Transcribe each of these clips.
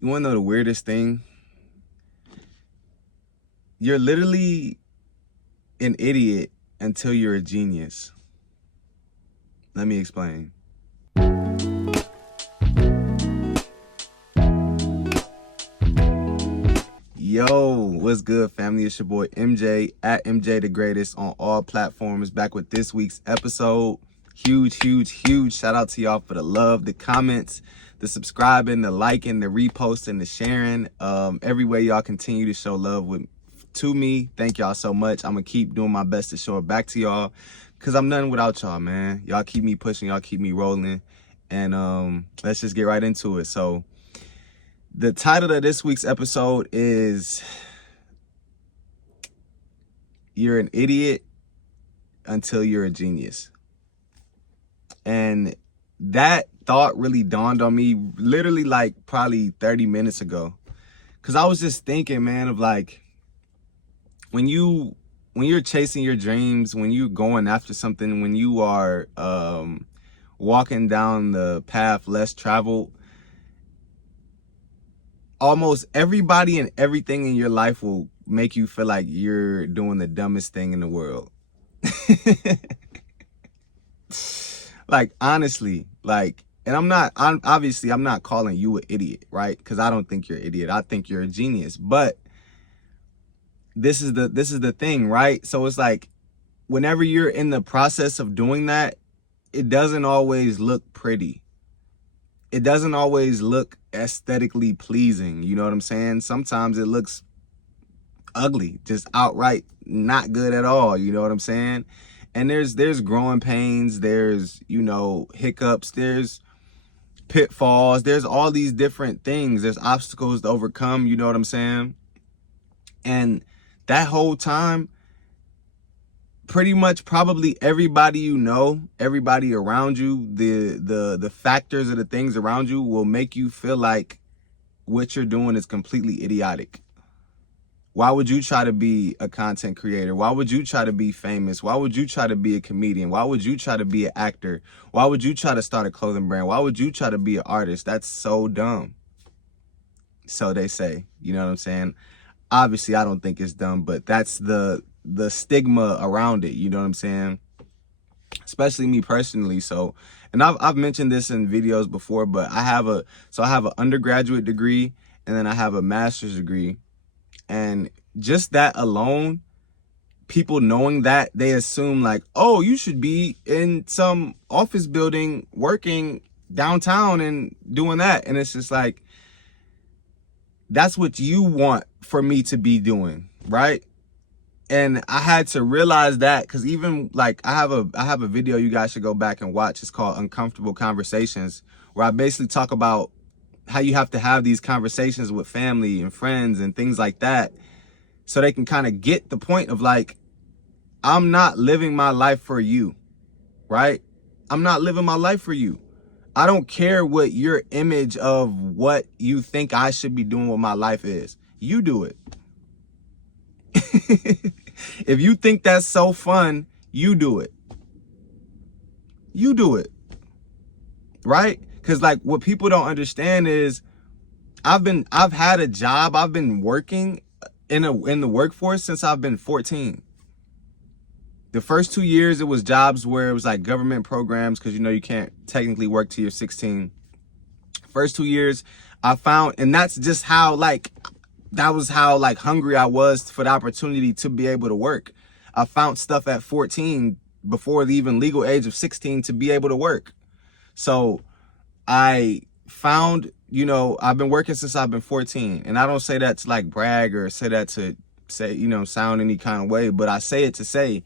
You want to know the weirdest thing? You're literally an idiot until you're a genius. Let me explain. Yo, what's good, family? It's your boy MJ at MJ the Greatest on all platforms. Back with this week's episode. Huge shout out to y'all for the love, the comments, the subscribing, the liking, the reposting, the sharing. Every way y'all continue to show love to me. Thank y'all so much. I'm gonna keep doing my best to show it back to y'all, cause I'm nothing without y'all, man. Y'all keep me pushing, y'all keep me rolling, and let's just get right into it. So the title of this week's episode is "You're an Idiot Until You're a Genius." And that thought really dawned on me literally like probably 30 minutes ago. Cause I was just thinking, man, of like when you're chasing your dreams, when you're going after something, when you are walking down the path less traveled, almost everybody and everything in your life will make you feel like you're doing the dumbest thing in the world. Like, honestly, like, and I'm not calling you an idiot, right? Because I don't think you're an idiot. I think you're a genius. But this is the thing, right? So it's like whenever you're in the process of doing that, it doesn't always look pretty. It doesn't always look aesthetically pleasing. You know what I'm saying? Sometimes it looks ugly, just outright not good at all. You know what I'm saying? And there's growing pains, there's, hiccups, there's pitfalls, there's all these different things, there's obstacles to overcome, you know what I'm saying? And that whole time, pretty much probably everybody everybody around you, the factors of the things around you will make you feel like what you're doing is completely idiotic. Why would you try to be a content creator? Why would you try to be famous? Why would you try to be a comedian? Why would you try to be an actor? Why would you try to start a clothing brand? Why would you try to be an artist? That's so dumb. So they say, you know what I'm saying? Obviously, I don't think it's dumb, but that's the stigma around it, you know what I'm saying? Especially me personally. So, and I've mentioned this in videos before, but I have an undergraduate degree and then I have a master's degree. And just that alone, people knowing that, they assume like, oh, you should be in some office building working downtown and doing that. And it's just like, that's what you want for me to be doing, right? And I had to realize that, because even like I have a video you guys should go back and watch. It's called Uncomfortable Conversations, where I basically talk about how you have to have these conversations with family and friends and things like that, so they can kind of get the point of like, I'm not living my life for you, right? I'm not living my life for you. I don't care what your image of what you think I should be doing with my life is. You do it. If you think that's so fun, you do it. You do it. Right? Because like what people don't understand is I've had a job, I've been working in the workforce since I've been 14. The first 2 years, it was jobs where it was like government programs, because you can't technically work till you're 16. First 2 years, I found, and that's just how that was how hungry I was for the opportunity to be able to work. I found stuff at 14 before the even legal age of 16 to be able to work. So I found, I've been working since I've been 14. And I don't say that to brag or say that to say, sound any kind of way, but I say it to say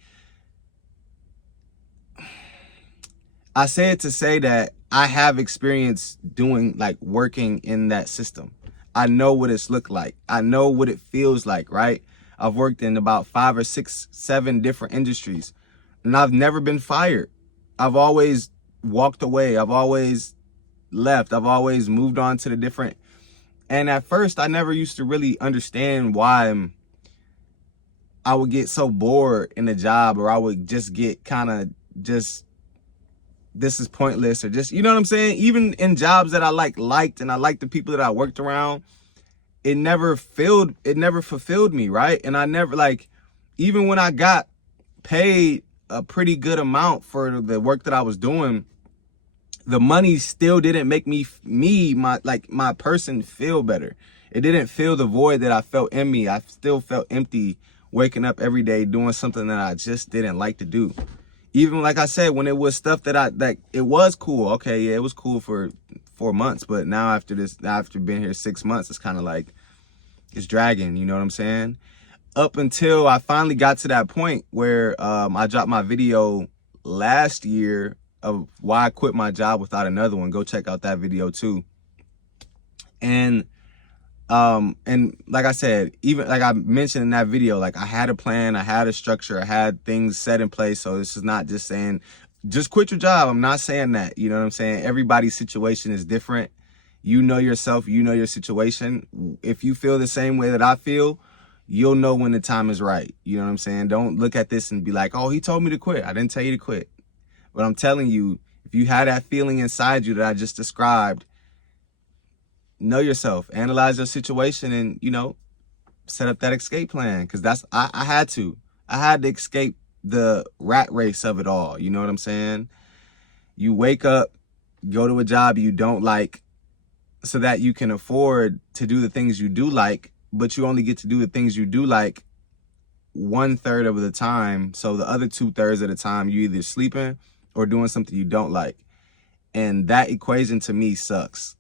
that I have experience doing working in that system. I know what it's looked like. I know what it feels like, right? I've worked in about 5 or 6, 7 different industries, and I've never been fired. I've always walked away. I've always left. I've always moved on to the different. And at first, I never used to really understand why I would get so bored in a job, or I would just get kind of just this is pointless, or just, you know what I'm saying? Even in jobs that I liked and I liked the people that I worked around, it never fulfilled me, right? And I never, like, even when I got paid a pretty good amount for the work that I was doing, the money still didn't make my person feel better. It didn't fill the void that I felt in me. I still felt empty waking up every day doing something that I just didn't like to do. Even like I said, when it was stuff that it was cool. Okay, yeah, it was cool for 4 months, but now after being here 6 months, it's kind of like it's dragging, you know what I'm saying? Up until I finally got to that point where I dropped my video last year of why I quit my job without another one. Go check out that video too. And like I said, even like I mentioned in that video, like I had a plan, I had a structure, I had things set in place. So this is not just saying, just quit your job. I'm not saying that, you know what I'm saying? Everybody's situation is different. You know yourself, you know your situation. If you feel the same way that I feel, you'll know when the time is right. You know what I'm saying? Don't look at this and be like, oh, he told me to quit. I didn't tell you to quit. But I'm telling you, if you had that feeling inside you that I just described, know yourself, analyze your situation, and, you know, set up that escape plan. Because I had to escape the rat race of it all. You know what I'm saying? You wake up, go to a job you don't like so that you can afford to do the things you do like, but you only get to do the things you do like 1/3 of the time. So the other 2/3 of the time, you either sleeping or doing something you don't like. And that equation to me sucks.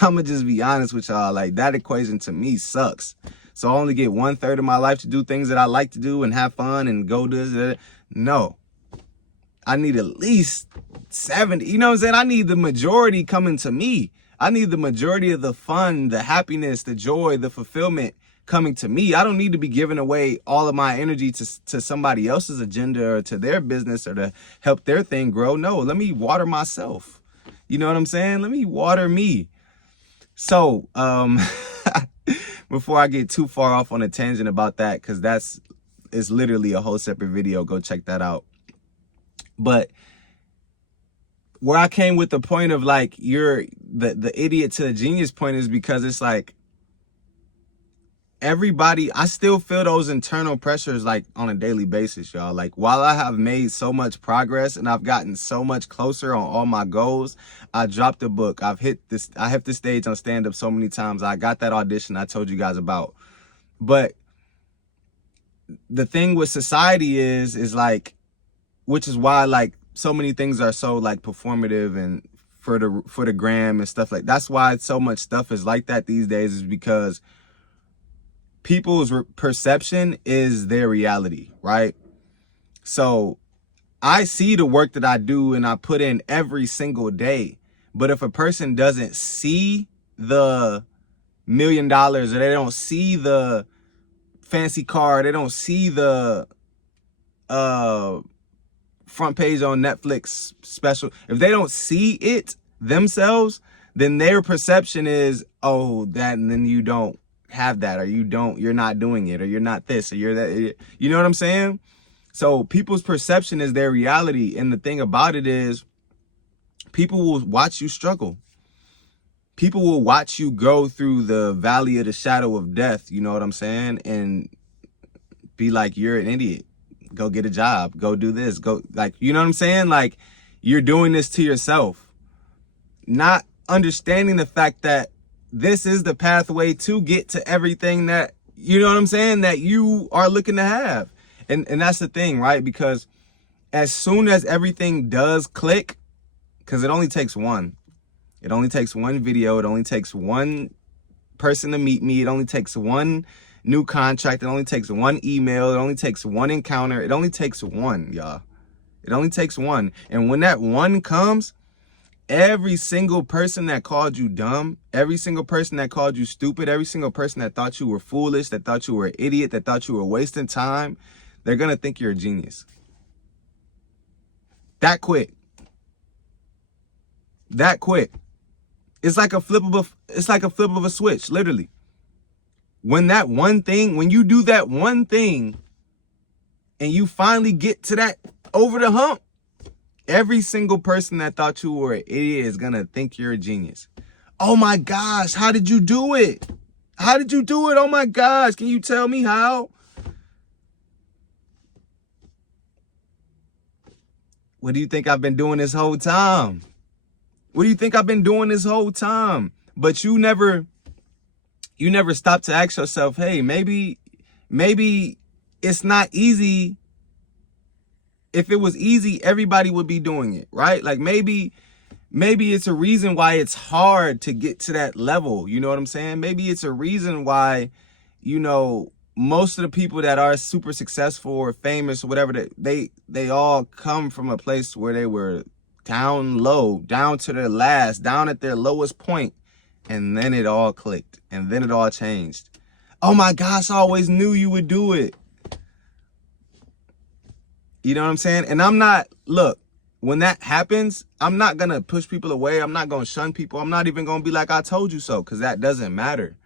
I'm gonna just be honest with y'all. Like, that equation to me sucks. So I only get 1/3 of my life to do things that I like to do and have fun and go do this. No, I need at least 70. You know what I'm saying? I need the majority coming to me. I need the majority of the fun, the happiness, the joy, the fulfillment coming to me. I don't need to be giving away all of my energy to somebody else's agenda or to their business or to help their thing grow. No, let me water myself. You know what I'm saying? Let me water me. So, before I get too far off on a tangent about that, because it's literally a whole separate video. Go check that out. But where I came with the point of like, you're the idiot to the genius point is because it's like, everybody, I still feel those internal pressures like on a daily basis, y'all. Like, while I have made so much progress and I've gotten so much closer on all my goals, I dropped a book. I hit the stage on stand-up so many times. I got that audition I told you guys about. But the thing with society is like, which is why like so many things are so like performative and for the gram and stuff like that's why so much stuff is like that these days, is because people's perception is their reality, right? So I see the work that I do and I put in every single day. But if a person doesn't see the $1 million, or they don't see the fancy car, they don't see the front page on Netflix special, if they don't see it themselves, then their perception is, oh, that, and then you don't have that, or you're not doing it, or you're not this, or you're that. You know what I'm saying? So people's perception is their reality. And the thing about it is, people will watch you struggle. People will watch you go through the valley of the shadow of death, you know what I'm saying? And be like, you're an idiot. Go get a job. Go do this. Go, like, you know what I'm saying? Like, you're doing this to yourself. Not understanding the fact that this is the pathway to get to everything that, you know what I'm saying, that you are looking to have. And that's the thing, right? Because as soon as everything does click, because it only takes one. It only takes one video. It only takes one person to meet me. It only takes one new contract. It only takes one email. It only takes one encounter. It only takes one, y'all. It only takes one. And when that one comes, every single person that called you dumb, every single person that called you stupid, every single person that thought you were foolish, that thought you were an idiot, that thought you were wasting time, they're going to think you're a genius. That quick. That quick. It's like a flip of a switch, literally. When you do that one thing and you finally get to that over the hump, Every single person that thought you were an idiot is gonna think you're a genius. Oh my gosh, how did you do it? How did you do it? Oh my gosh, can you tell me how? What do you think I've been doing this whole time? What do you think I've been doing this whole time? But you never stop to ask yourself, hey, maybe it's not easy. If it was easy, everybody would be doing it, right? Like maybe it's a reason why it's hard to get to that level. You know what I'm saying? Maybe it's a reason why, you know, most of the people that are super successful or famous or whatever, that they all come from a place where they were down low, down to their last, down at their lowest point, and then it all clicked, and then it all changed. Oh my gosh, I always knew you would do it. You know what I'm saying? And I'm not, look, when that happens, I'm not gonna push people away. I'm not gonna shun people. I'm not even gonna be like, I told you so, because that doesn't matter.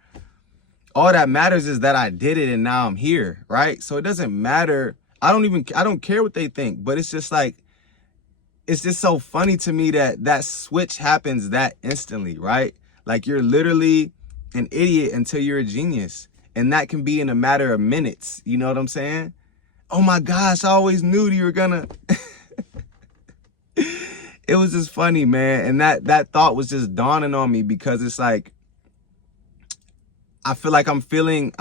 All that matters is that I did it and now I'm here, right? So it doesn't matter. I don't care what they think, but it's just like, it's just so funny to me that that switch happens that instantly, right? Like you're literally an idiot until you're a genius. And that can be in a matter of minutes. You know what I'm saying? Oh my gosh, I always knew you were gonna. It was just funny, man. And that thought was just dawning on me, because it's like, I feel like I'm feeling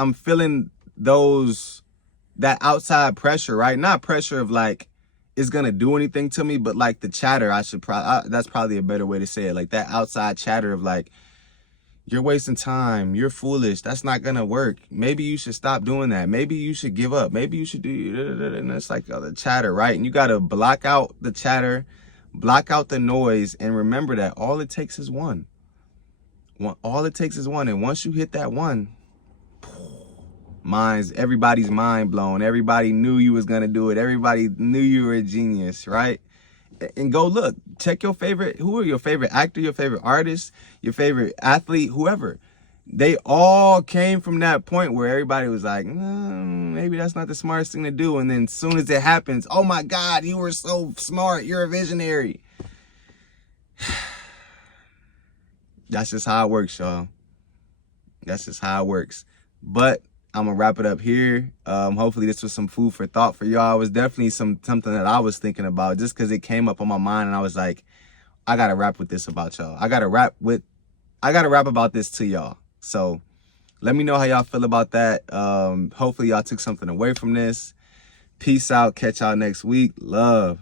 that outside pressure, right? Not pressure of like, it's gonna do anything to me, but like the chatter, that's probably a better way to say it. Like that outside chatter of like, you're wasting time, you're foolish, that's not gonna work. Maybe you should stop doing that. Maybe you should give up. Maybe you should do, and it's like the chatter, right? And you gotta block out the chatter, block out the noise, and remember that all it takes is one. All it takes is one. And once you hit that one, everybody's mind blown. Everybody knew you was gonna do it. Everybody knew you were a genius, right? And go look, check your favorite, who are your favorite actor, your favorite artist, your favorite athlete, whoever. They all came from that point where everybody was like, maybe that's not the smartest thing to do. And then as soon as it happens, oh my God, you were so smart. You're a visionary. That's just how it works, y'all. That's just how it works. But I'm gonna wrap it up here. Hopefully this was some food for thought for y'all. It was definitely something that I was thinking about, just because it came up on my mind, and I was like, I gotta rap with this about y'all. I gotta rap about this to y'all. So let me know how y'all feel about that. Hopefully y'all took something away from this. Peace out. Catch y'all next week. Love.